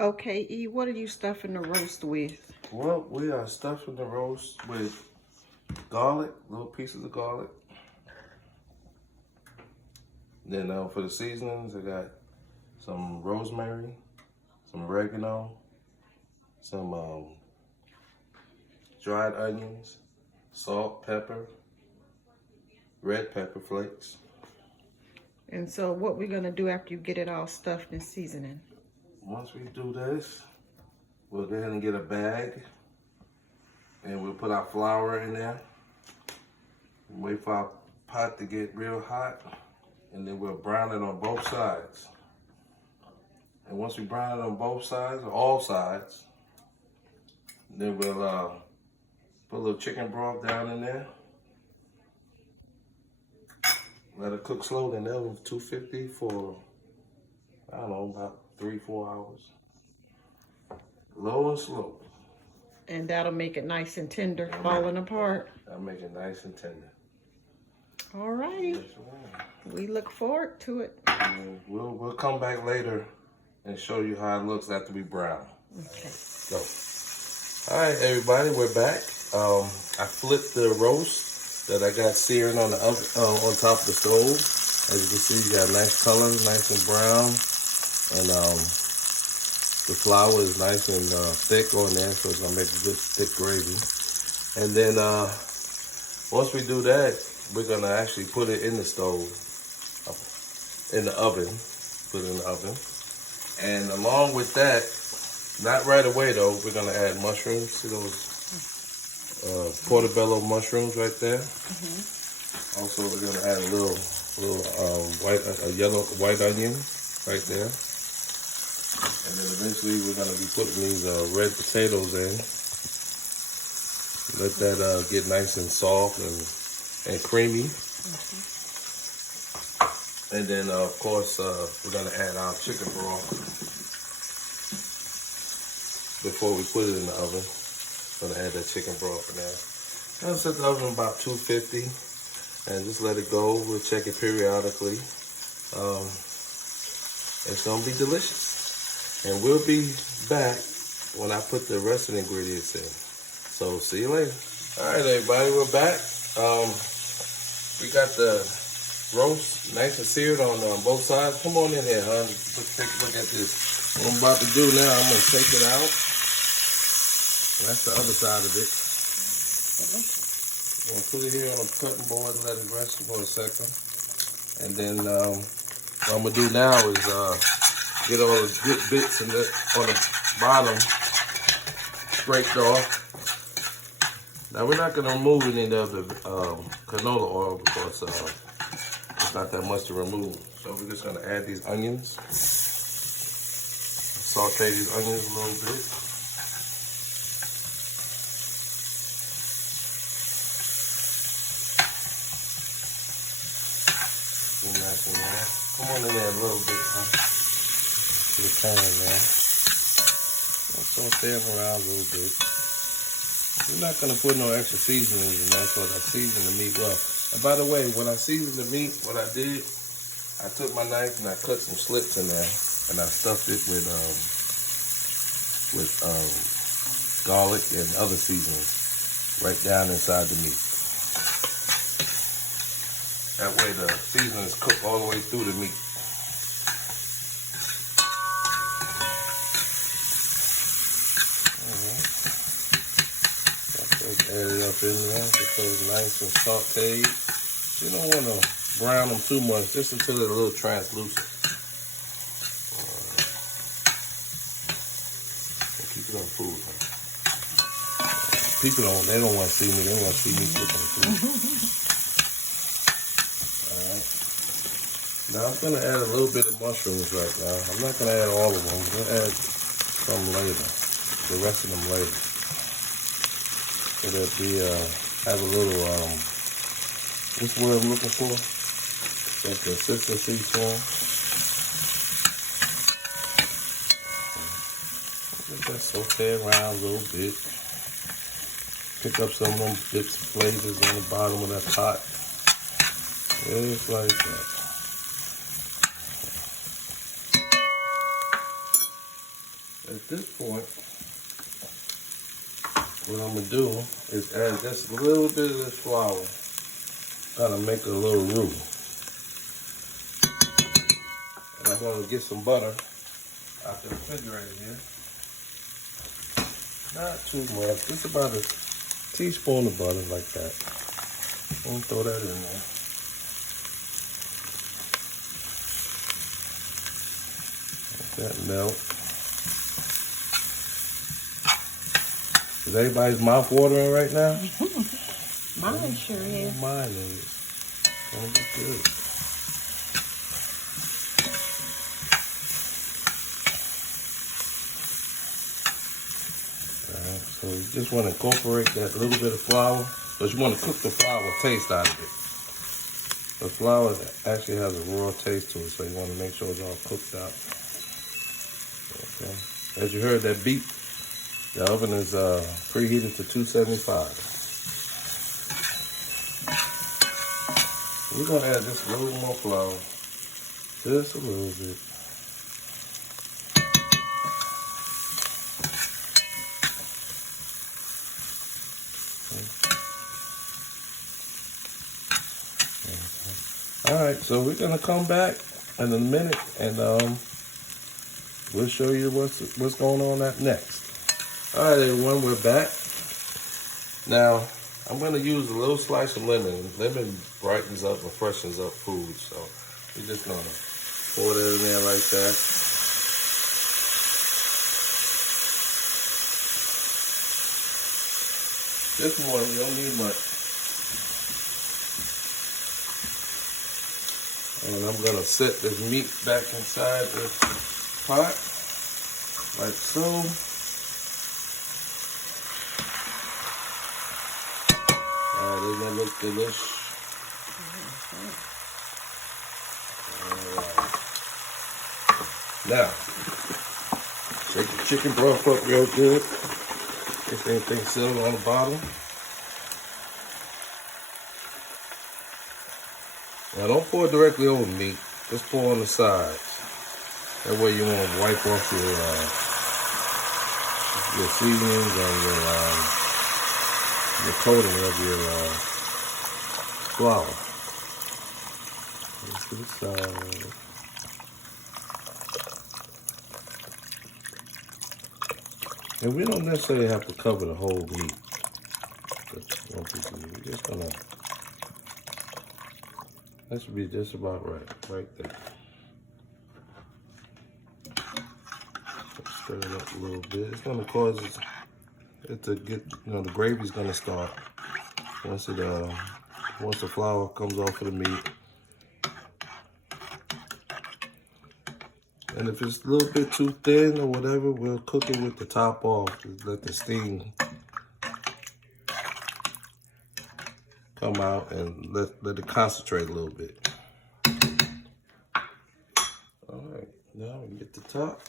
Okay, E, what are you stuffing the roast with? Well, we are stuffing the roast with garlic, little pieces of garlic. Then for the seasonings, I got some rosemary, some oregano, some dried onions, salt, pepper, red pepper flakes. And so what we're gonna do after you get it all stuffed and seasoning? Once we do this, we'll go ahead and get a bag and we'll put our flour in there. Wait for our pot to get real hot, and then we'll brown it on both sides. And once we brown it on both sides, or all sides, then we'll put a little chicken broth down in there. Let it cook slowly in the oven 250 for, I don't know, about 3-4 hours. Low and slow. And that'll make it nice and tender, falling apart. That'll make it nice and tender. All righty. We look forward to it. And we'll come back later and show you how it looks after we brown. Okay. So, all right, everybody, we're back. I flipped the roast that I got searing on the on top of the stove. As you can see, you got a nice color, nice and brown, and the flour is nice and thick on there, so it's gonna make a good thick gravy. And then once we do that, we're gonna actually put it in the stove, in the oven. Put it in the oven, and along with that, not right away though, we're gonna add mushrooms. See those portobello mushrooms right there. Also, we're gonna add a little yellow white onion right there. And then eventually we're gonna be putting these red potatoes in. Let that get nice and soft and creamy. And then of course we're gonna add our chicken broth before we put it in the oven. Gonna add that chicken broth in there. I'll set the oven about 250 and just let it go. We'll check it periodically. It's gonna be delicious. And we'll be back when I put the rest of the ingredients in. So see you later. All right, everybody, we're back. We got the roast nice and seared on both sides. Come on in here, hon. Take a look at this. What I'm about to do now, I'm gonna take it out. That's the other side of it. I'm gonna put it here on a cutting board and let it rest for a second. And then what I'm gonna do now is get all the good bits on the bottom scraped off. Now we're not gonna remove any of the canola oil because it's not that much to remove. So we're just gonna add these onions. Saute these onions a little bit. Come on in there a little bit, huh? To the pan, man. Saute them around a little bit. We're not gonna put no extra seasonings in there because I seasoned the meat well. And by the way, when I seasoned the meat, what I did, I took my knife and I cut some slits in there, and I stuffed it with garlic and other seasonings right down inside the meat. That way the seasonings cook all the way through the meat. Add it up in there, get those nice and sauteed. You don't want to brown them too much, just until they're a little translucent. Keep it on food. People they don't want to see me. They want to see me cooking food. All right. Now I'm gonna add a little bit of mushrooms right now. I'm not gonna add all of them. I'm gonna add some later. The rest of them later. So that we have a little, what's the word I'm looking for? Some consistency to them. Just saute around a little bit. Pick up some of them bits, flavors on the bottom of that pot. Just like that. this point, what I'm gonna do is add just a little bit of this flour. Gotta make a little roux. And I'm gonna get some butter out the refrigerator here. Not too much, just about a teaspoon of butter like that. I'm gonna throw that in there. Let that melt. Is everybody's mouth watering right now? Mine sure is. Mine is. Gonna be good. Alright, so you just want to incorporate that little bit of flour, but you want to cook the flour taste out of it. The flour actually has a raw taste to it, so you want to make sure it's all cooked out. Okay. As you heard that beep, the oven is preheated to 275. We're gonna add just a little more flour, just a little bit. Okay. All right, so we're gonna come back in a minute, and we'll show you what's going on next. All right, everyone, we're back. Now, I'm gonna use a little slice of lemon. Lemon brightens up and freshens up food, so we're just gonna pour that in there like that. This one, you don't need much. And I'm gonna set this meat back inside this pot, like so. Doesn't that look delicious? Alright. Now, shake the chicken broth up real good. Get anything settled on the bottom. Now, don't pour directly over meat. Just pour on the sides. That way you won't wipe off your seasonings and the coating of your flour. To the side. And we don't necessarily have to cover the whole meat. We're just gonna. That should be just about right there. Stir it up a little bit. It's gonna cause it to get, the gravy's gonna start once the flour comes off of the meat. And if it's a little bit too thin or whatever, we'll cook it with the top off. Just let the steam come out and let it concentrate a little bit. All right, now we get the top.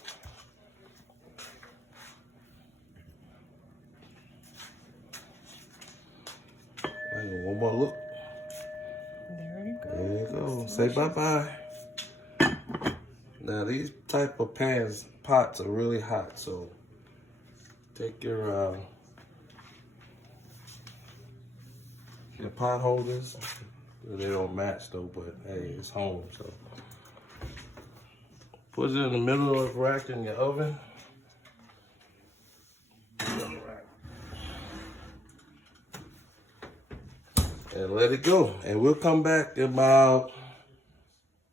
One more look. There you go. There you go. Say bye-bye. Now these type of pots are really hot, so take your pot holders. They don't match though, but hey, it's home, so put it in the middle of the rack in your oven. And let it go. And we'll come back in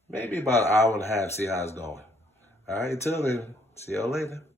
maybe about an hour and a half, see how it's going. All right, until then, see y'all later.